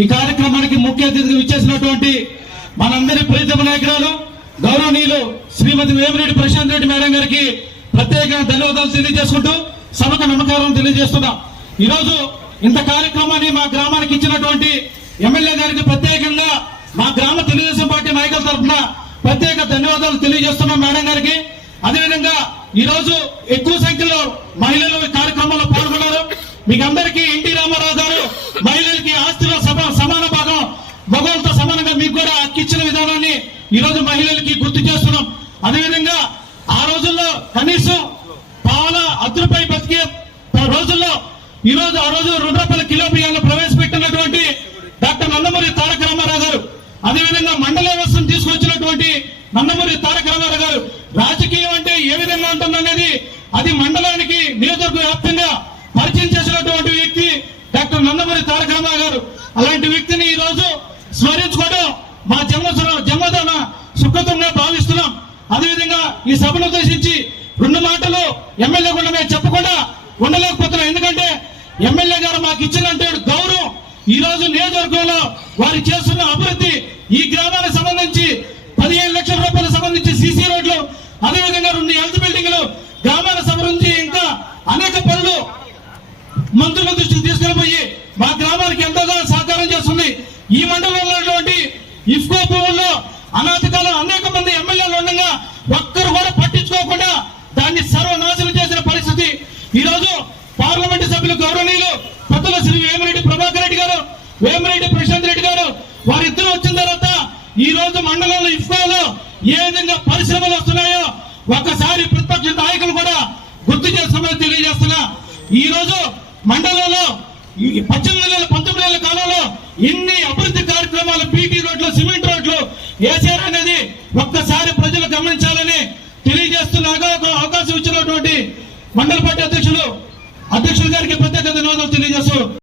ఈ కార్యక్రమానికి ముఖ్య అతిథిగా విచ్చేసినటువంటి మనందరి ప్రీతమ నాయకురాలు గౌరవనీయులు శ్రీమతి వేమిరెడ్డి ప్రశాంత్ రెడ్డి మేడం గారికి ప్రత్యేకంగా ధన్యవాదాలు తెలియజేసుకుంటూ సభకు నమస్కారం తెలియజేస్తున్నాం. ఈరోజు ఇంత కార్యక్రమాన్ని మా గ్రామానికి ఇచ్చినటువంటి ఎమ్మెల్యే గారికి ప్రత్యేకంగా మా గ్రామ తెలుగుదేశం పార్టీ నాయకుల తరఫున ప్రత్యేక ధన్యవాదాలు తెలియజేస్తున్నాం మేడం గారికి. అదేవిధంగా ఈ రోజు ఎక్కువ సంఖ్యలో మహిళలు ఈ కార్యక్రమంలో పాల్గొన్నారు. మీకు అందరికీ ఎన్టీ రామారావు గారు మహిళలకి ఆస్తిలో సమాన భాగం మగవాళ్ళతో సమానంగా మీకు కూడా ఇచ్చిన విధానాన్ని ఈ రోజు మహిళలకి గుర్తు చేస్తున్నాం. అదేవిధంగా ఆ రోజుల్లో కనీసం పాల అద్దులపై బతికే రోజుల్లో ఈ రోజు ఆ రోజు ₹2 కిలో బియ్యాలను ప్రవేశపెట్టినటువంటి డాక్టర్ నందమూరి తారక రామారావు గారు, అదేవిధంగా మండల వ్యవస్థను తీసుకొచ్చినటువంటి నందమూరి తారక రామారావు గారు, రాజకీయం అంటే ఏ విధంగా ఉంటుందనేది అది మండలానికి నియోజకవర్గ వ్యాప్తంగా పరిచయం చేసినటువంటి వ్యక్తి డాక్టర్ నందమూరి తారక రామారావు గారు. అలాంటి వ్యక్తిని ఈ రోజు స్మరించుకోవడం మా జన్మదిన సుకృతంగా భావిస్తున్నాం. అదేవిధంగా ఈ సభను ఉద్దేశించి 2 మాటలు ఎమ్మెల్యే కూడా మేము చెప్పకుండా ఉండలేకపోతున్నాం. ఎందుకంటే ఎమ్మెల్యే గారు మాకు ఇచ్చినట్టు గౌరవం, ఈ రోజు నియోజకవర్గంలో వారు చేస్తున్న అభివృద్ధి, ఈ గ్రామానికి సంబంధించి 15 లక్షల రూపాయలకు సంబంధించి సీసీ రోడ్లు, అదేవిధంగా 2 హెల్త్ బిల్డింగ్లు, గ్రామాల సంబంధించి ఇంకా అనేక పనులు మంత్రుల దృష్టికి తీసుకెళ్లిపోయి మా గ్రామానికి ఎంతగా సహకారం చేస్తుంది. ఈ మండలంలో ఉన్నటువంటి ఇఫ్కో భూముల్లో అనాథకాలం అనేక మంది ఎమ్మెల్యేలు ఉండగా ఒక్కరు కూడా పట్టించుకోకుండా దాన్ని సర్వనాశనం చేసిన పరిస్థితి. ఈ రోజు పార్లమెంటు సభ్యులు గౌరవనీయులు పెద్దల శ్రీ వేమిరెడ్డి ప్రభాకర్ రెడ్డి గారు, వేమిరెడ్డి ప్రశాంత్ రెడ్డి గారు వారిద్దరూ వచ్చిన తర్వాత ఈ రోజు మండలంలో ఇఫ్కోలో ఏ విధంగా పరిశ్రమలు వస్తున్నాయో ఒక్కసారి ప్రతిపక్ష నాయకులు కూడా గుర్తు చేస్తామని తెలియజేస్తున్నా. ఈ రోజు మండలంలో 18 నెలల 19 నెలల కాలంలో ఎన్ని అభివృద్ధి కార్యక్రమాలు, బీటీ రోడ్లు, సిమెంట్ రోడ్లు వేసారు అనేది ఒక్కసారి ప్రజలు గమనించాలని తెలియజేస్తున్న అవకాశం ఇచ్చినటువంటి మండల పార్టీ అధ్యక్షులు గారికి ప్రత్యేక ధన్యవాదాలు తెలియజేస్తూ